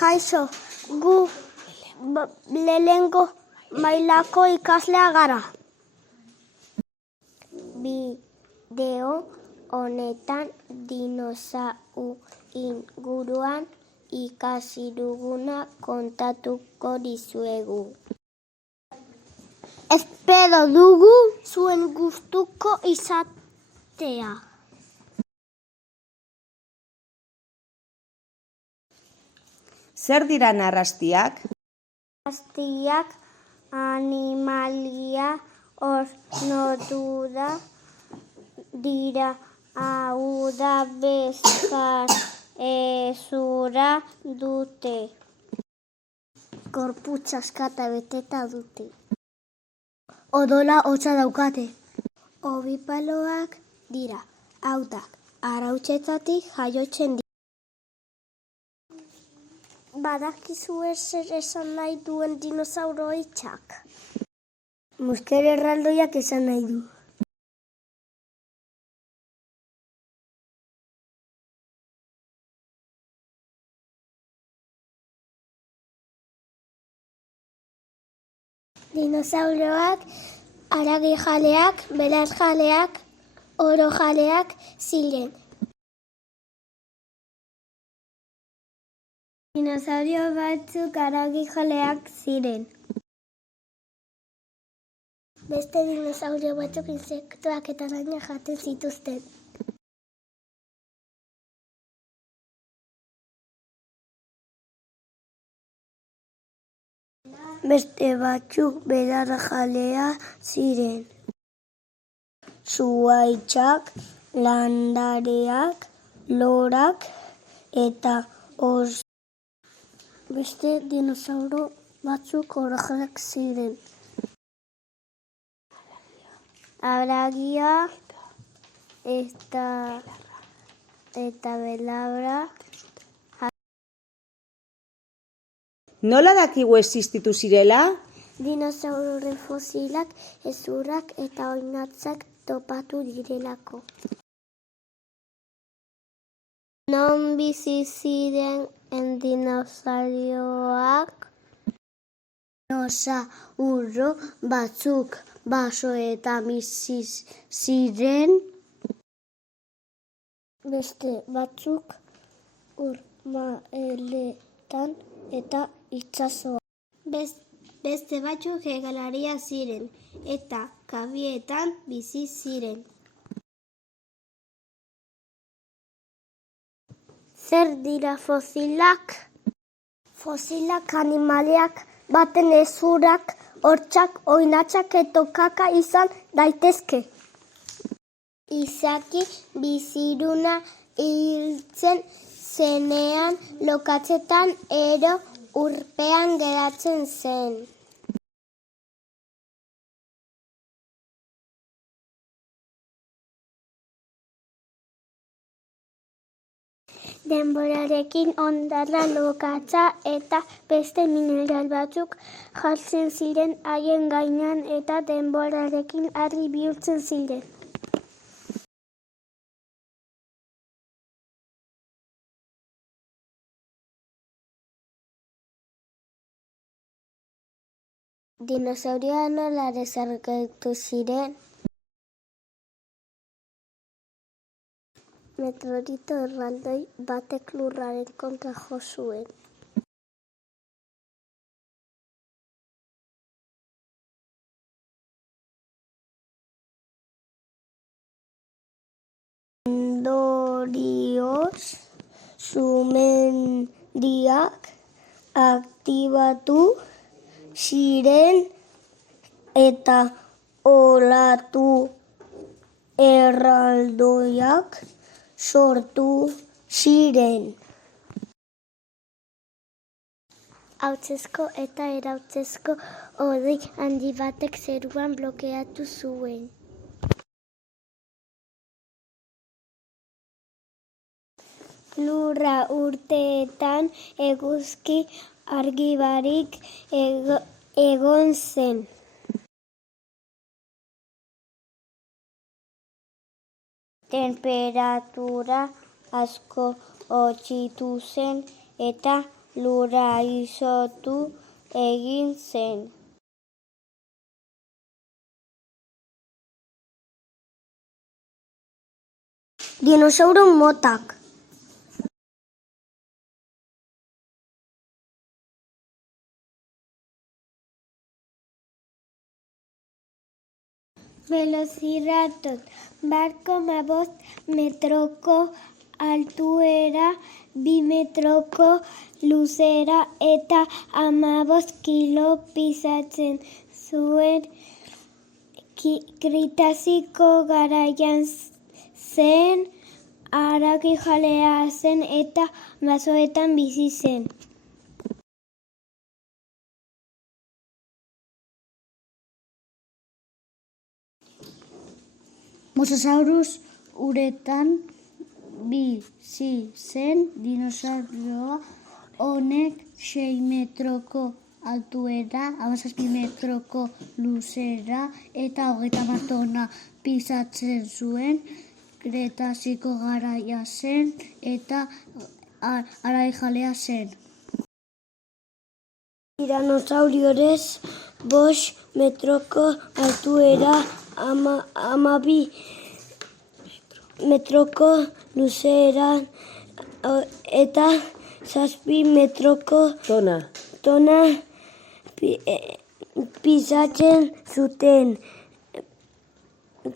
Kaixo, gu lehengo mailako ikaslea gara. Bideo honetan dinosau inguruan ikasi duguna kontatuko dizuegu. Espero dugu zuen gustuko izatea. Zer dira narrastiak? Narrastiak animalia ornoduda dira, hau da bezkar ezura dute. Gorputz askata beteta dute. Odola hotza daukate. Obipaloak dira, hau da, arrautzetatik jaiotzen dira. Badakizue zer esan nahi duen dinosauro hitzak? Musker erraldoiak esan nahi du. Dinosauroak haragijaleak, belarjaleak, orojaleak ziren. Dinosaurio batzuk haragijaleak ziren. Beste dinosaurio batzuk insektuak eta arrainak jaten zituzten. Beste batzuk belarjalea ziren. Zuhaitzak, landareak, lorak eta beste dinosauro batzuk orojaleak ziren. Haragia eta belabra. Nola dakigu existitu zirela? Dinosauroren fosilak, hezurrak eta oinatzak topatu direlako. Non bizi ziren dinosaurioak? Dinosauro batzuk basoetan bizi ziren. Beste batzuk urmaeletan eta itsasoan. Beste batzuk hegalariak ziren eta kabietan bizi ziren. Zer dira fosilak? Fosilak animaliak baten hezurak, hortzak, oinatzak eta kaka izan daitezke. Izaki biziruna hiltzen zenean lokatzetan ero urpean geratzen zen. Denborarekin hondarra, lokatza eta beste mineral batzuk jartzen ziren haien gainean eta denborarekin argi bihurtzen ziren. Dinosaurioak nola desagertu ziren? Meteorito erraldoi batek lurraren kontra jo zuen. Ondorioz, sumendiak aktibatu ziren eta olatu erraldoiak sortu ziren. Hautsezko eta erautsezko hodei handi batek zeruan blokeatu zuen. Lurra urteetan eguzki argi barik egon zen. Temperatura asko hotzitu zen eta lurra izotu egin zen. Dinosauro motak. Velociraptor, 1,5 metroko altuera, 2 metroko luzera eta 15 kilo pisatzen zuen. Kretaziko garaian zen, haragijalea zen eta basoetan bizi zen. Mosasaurus uretan bizi zen dinosaurio honek 6 metroko altuera, 17 metroko luzera eta 30 tona pisatzen zuen. Kretaziko garaia zen eta haragijalea zen. Tiranosauriorez 5 metroko altuera, 12 metroko luzera eta 7 metroko tona pisatzen zuten.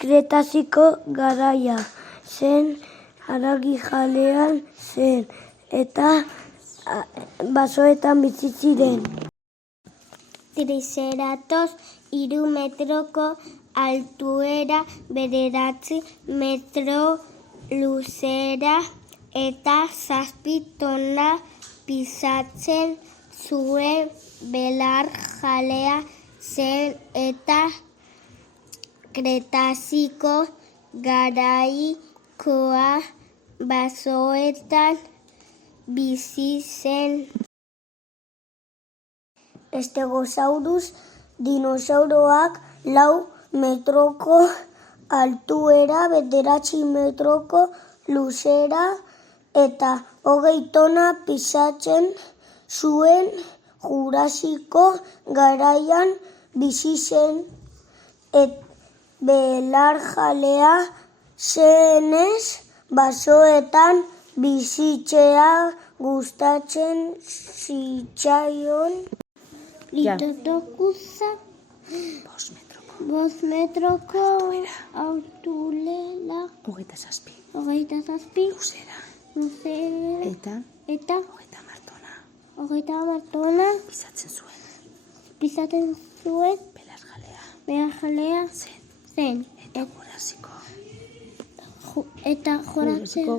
Kretaziko garaia zen, haragijalean zen eta basoetan bizi ziren. Triceratops 3 metroko altuera, 9 metro luzera eta 7 tona pisatzen zuen. Belar jalea zen eta Kretaziko garaikoa basoetan bizi zen. Stegosaurus dinosauroak 4 metroko altuera, 9 metroko luzera eta 20 tona pisatzen zuen. Jurasiko garaian bizi zen. Belarjalea zenez, basoetan bizitzea gustatzen zitzaion. Litotokusa 5 metroko altuera, 27 luzera eta 30 tona pisatzen zuen. Belarjalea zen eta Jurasiko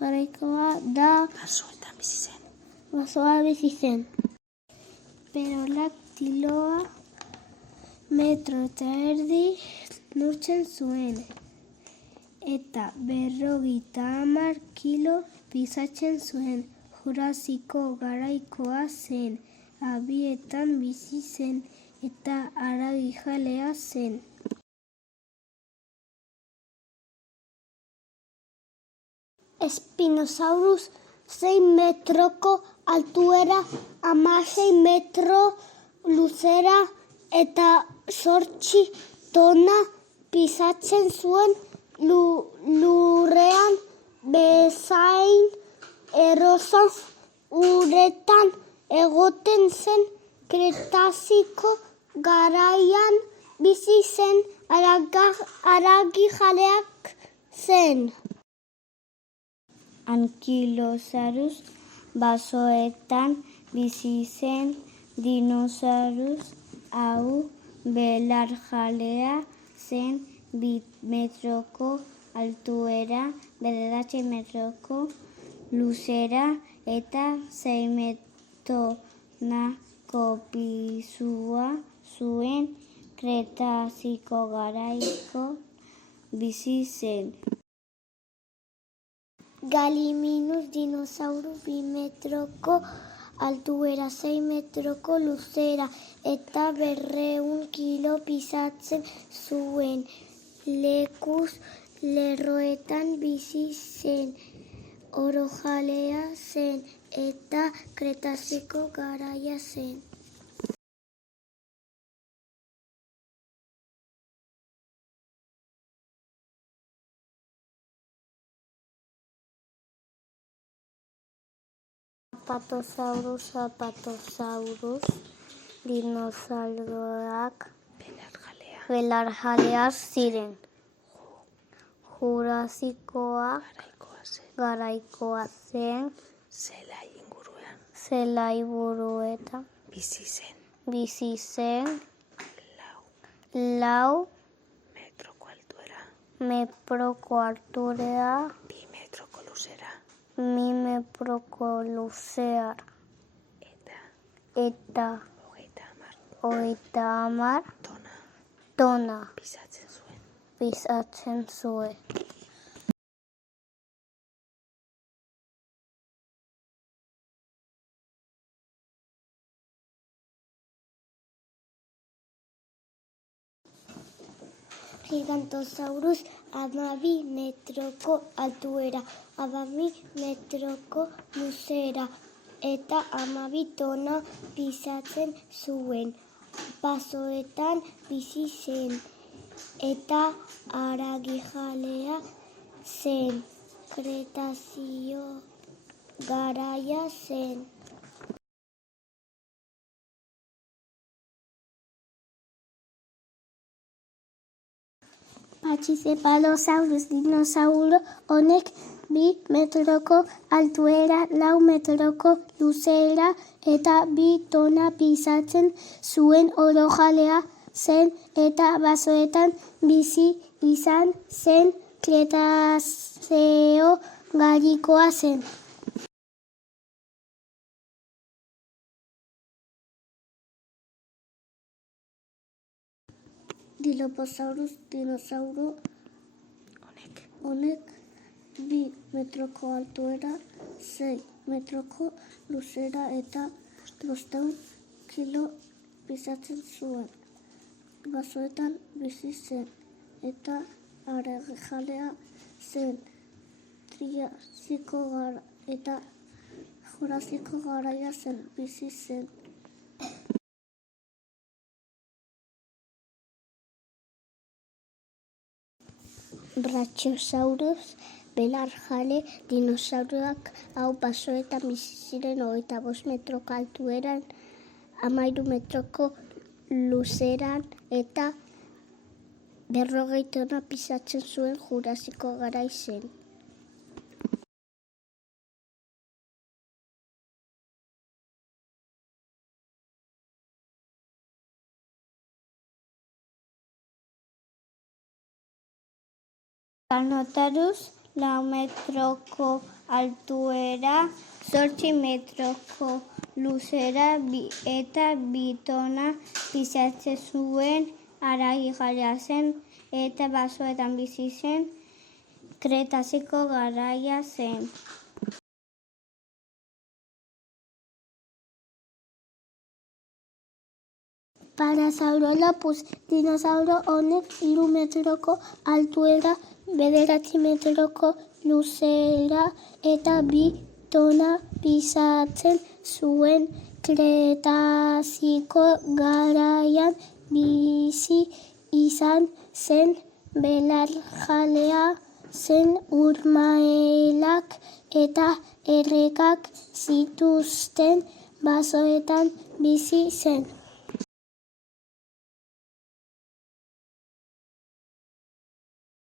garaikoa da basoa bizi zen. Pterodaktiloa 1,5 metro neurtzen zuen eta 50 kilo pisatzen zuen. Jurasiko garaikoa zen, abietan bizi zen eta haragijalea zen. Spinosaurus 6 metroko altuera, 16 metro luzera eta 8 tona pisatzen zuen. Lurrean bezain eroso uretan egoten zen. Kretaziko garaian bizi zen, haragijaleak zen. Ankylosaurus basoetan bizi zen. Dinosaurus hau belarjalea zen, 2 metroko altuera, 9 metroko luzera eta 6 tonako pisua zuen. Kretaziko garaiko bizi zen. Gallimimus dinosaurus 2 metroko altuera, 6 metroko luzera eta 200 kilo pisatzen zuen. Lekuz lerroetan bizi zen, orojalea zen eta Kretazeko garaia zen. Apatosaurus, dinosauroak belarjaleak ziren. Jurasikoa garaikoa zen. Zelai buruetan bizi zen. 4 metroko altura, 2 metroko luzera, eta 30 tona pisatzen zuen. Gigantosaurus 12 metroko altuera, 12 metroko luzera, eta 12 tona pisatzen zuen. Basoetan bizi zen, eta haragijalea zen. Kretazio garaia zen. Pachycephalosaurus dinosauro honek 2 metroko altuera, 4 metroko luzera eta 2 tona pisatzen zuen. Orojalea zen eta basoetan bizi izan zen. Kretazeo garaikoa zen. Dilophosaurus dinosauro honek 2 metroko altuera, 6 metroko luzera eta 500 kilo pisatzen zuen. Basoetan bizi zen eta haragijalea zen. Triasiko eta Jurasiko garaia zen bizi zen. Brachiosaurus belarjale dinosauroak hau basoetan bizi ziren 25 metroko altueran, 13 metroko luzeran eta 40 tona pisatzen zuen. Jurasiko garai zen. Carnotaurus 4 metroko altuera, 8 metroko luzera eta 2 tona pisatzen zuen. Haragijalea zen eta basoetan bizi zen. Kretazeko garaia zen. Parasaurolophus dinosauro honek 3 metroko altuera, 9 metroko luzera eta 2 tona pisatzen zuen. Kretaziko garaian bizi izan zen. Belarjalea zen. Urmaelak eta errekak zituzten. Basoetan bizi zen.